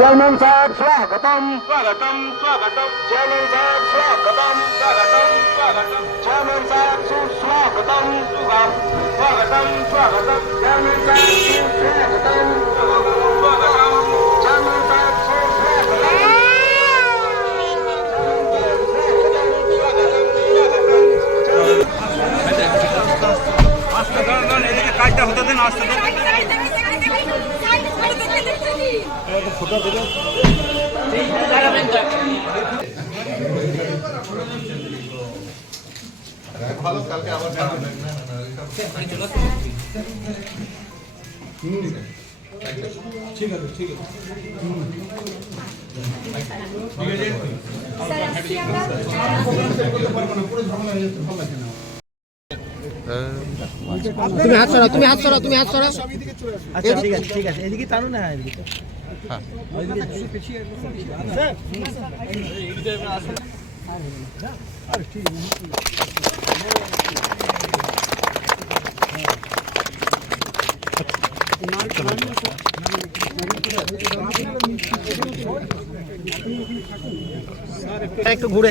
Chairman sir, swagatam. Swagatam, swagatam. Chairman sir, swagatam. Swagatam, swagatam. Chairman sir, swagatam. Swagatam, swagatam. Chairman sir, swagatam. আস্তে ধরে এদিকে কাজটা হতে তুমি হাত সরাও, তুমি হাত সরাও, তুমি হাত সরাও। আচ্ছা ঠিক আছে ঠিক আছে। এদিকে টানো না, এদিকে একটু ঘুরে।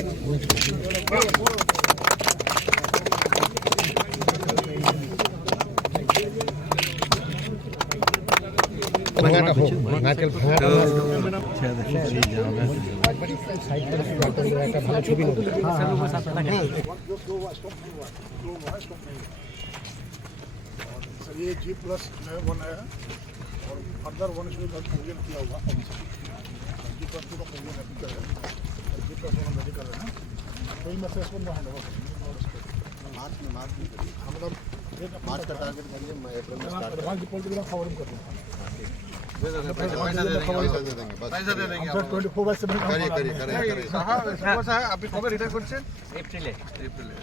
ये जी प्लस जो है वन है और फर्दर वन इसमें कंक्लूजन किया हुआ जी प्लस टू का कंक्लूजन अभी कर रहे हैं जी प्लस वन रेडी कर रहे हैं तो मैं से इसको हैंड ओवर करेंगे मार्च में मार्च में हम मतलब मार्च का टारगेट करिए मैं अप्रैल में स्टार्ट एडवांस डिपॉजिट का फॉर्म कर दें पैसा আপনি কবে রিটায়ার করছেন এপ্রিলে এপ্রিলে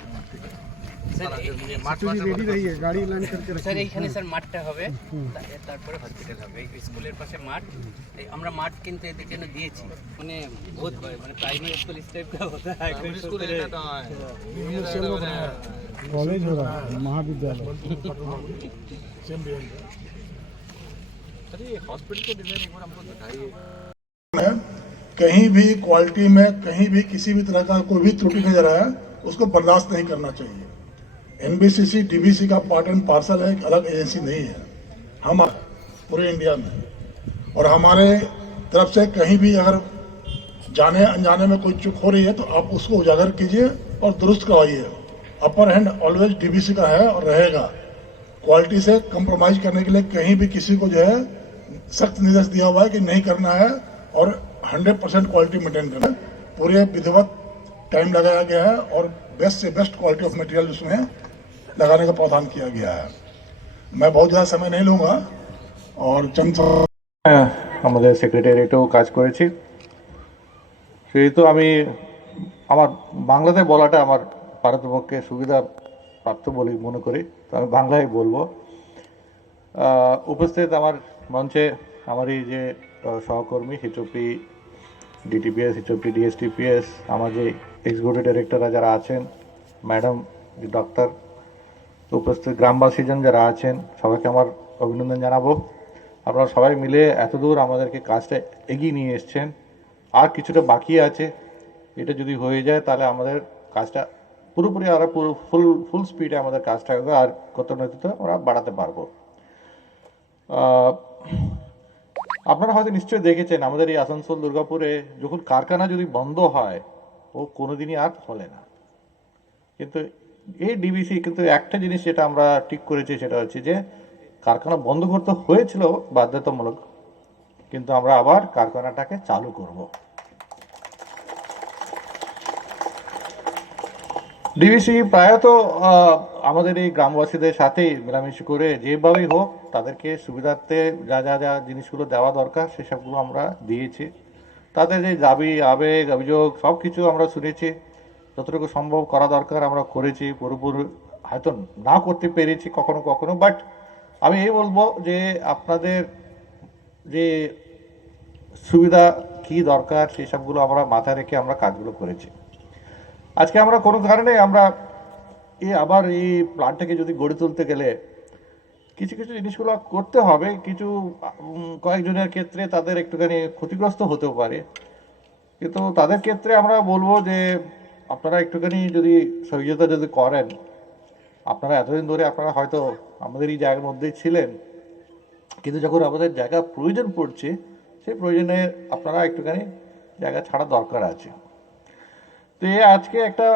रेडी रही है गाड़ी लाइन करके স্যার এইখানে স্যার মাঠটা হবে তা- তারপরে হসপিটাল হবে এই স্কুলের পাশে মাঠ এই আমরা মাঠ কিন্তু এদের জন্য দিয়েছি মানে বহুত বড়, মানে প্রাইমারি স্কুল ইস টাইপ का होता है স্কুল এটা তো হয় कॉलेज हो कहीं भी क्वालिटी में, कहीं भी किसी भी तरह का कोई भी त्रुटि नज़र आया उसको बर्दाश्त नहीं करना चाहिए। एनबीसीसी डीबीसी का पार्ट एंड पार्सल है, एक अलग एजेंसी नहीं है। हम पूरे इंडिया में और हमारे तरफ़ से कहीं भी अगर जाने, अनजाने में कोई चूक हो रही है तो आप उसको उजागर कीजिए और दुरुस्त करवाइए। अपर हैंड ऑलवेज डीबीसी का है और रहेगा। क्वालिटी से कंप्रोमाइज करने के लिए कहीं भी किसी को जो है सख्त निर्देश दिया हुआ है कि नहीं करना है और 100 परसेंट क्वालिटी मेंटेन करना है पूरे विधिवत टाइम लगाया गया है और बेस्ट से बेस्ट क्वालिटी ऑफ मटेरियल उसमें लगाने का प्रावधान किया गया है मैं बहुत ज़्यादा समय नहीं लूँगा और चंद হ্যাঁ, আমাদের সেক্রেটারিয়েটেও কাজ করেছি সেহেতু আমি আমার বাংলাতে বলাটা আমার পারতপক্ষে সুবিধা প্রাপ্ত বলে মনে করি তো আমি বাংলায় বলবো আহ, উপস্থিত আমার মঞ্চে আমার এই যে সহকর্মী হিচপি ডিটিপিএস হিচপি ডিএসটিপিএস আমার যে এক্সিকিউটিভ ডাইরেক্টররা যারা আছেন ম্যাডাম ডক্টর উপস্থিত গ্রামবাসীজন যারা আছেন, সবাইকে আমার অভিনন্দন জানাব। আপনারা সবাই মিলে এতদূর আমাদেরকে কাজটা এগিয়ে নিয়ে এসছেন। আর কিছুটা বাকি আছে। এটা যদি হয়ে যায়, তাহলে আমাদের কাজটা পুরোপুরি আমরা পুরো ফুল ফুল স্পিডে আমাদের কাজটা হবে, আর কত নৈতিত্ব আমরা বাড়াতে পারব। আপনারা হয়তো নিশ্চয়ই দেখেছেন আমাদের এই আসানসোল, দুর্গাপুরে যখন কারখানা যদি বন্ধ হয়, ও কোনোদিনই আর চলে না। কিন্তু এই ডিবিসি কিন্তু একটা জিনিস যেটা আমরা ঠিক করেছি, সেটা হচ্ছে যে কারখানা বন্ধ করতে হয়েছিল বাধ্যতামূলক, কিন্তু আমরা আবার কারখানাটাকে চালু করব। ডিবিসি প্রায়ত আমাদের এই গ্রামবাসীদের সাথে মেলামেশা করে যেভাবেই হোক তাদেরকে সুবিধার্থে যা যা যা জিনিসগুলো দেওয়া দরকার সেসবগুলো আমরা দিয়েছি। তাদের যে দাবি, আবেগ, অভিযোগ সব কিছু আমরা শুনেছি। যতটুকু সম্ভব করা দরকার আমরা করেছি, পুরোপুরি হয়তো না করতে পেরেছি কখনো কখনো, বাট আমি এই বলব যে আপনাদের যে সুবিধা কি দরকার সেই সবগুলো আমরা মাথায় রেখে আমরা কাজগুলো করেছি। আজকে আমরা কোনো কারণে আমরা এই আবার এই প্ল্যান্টটাকে যদি গড়ে তুলতে গেলে কিছু কিছু জিনিসগুলো করতে হবে, কিছু কয়েকজনের ক্ষেত্রে তাদের একটুখানি ক্ষতিগ্রস্ত হতেও পারে। কিন্তু তাদের ক্ষেত্রে আমরা বলব যে আপনারা একটুখানি যদি সহযোগিতা যদি করেন, আপনারা এতদিন ধরে আপনারা হয়তো আমাদের এই জায়গার মধ্যেই ছিলেন, কিন্তু যখন আমাদের জায়গা প্রয়োজন পড়ছে, সেই প্রয়োজনে আপনারা একটুখানি জায়গা ছাড়া দরকার আছে। তো এ আজকে একটা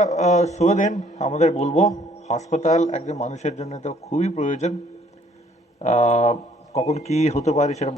শো দেন, আমাদের বলব, হাসপাতাল একজন মানুষের জন্য তো খুবই প্রয়োজন। কখন কি হতে পারে সেটা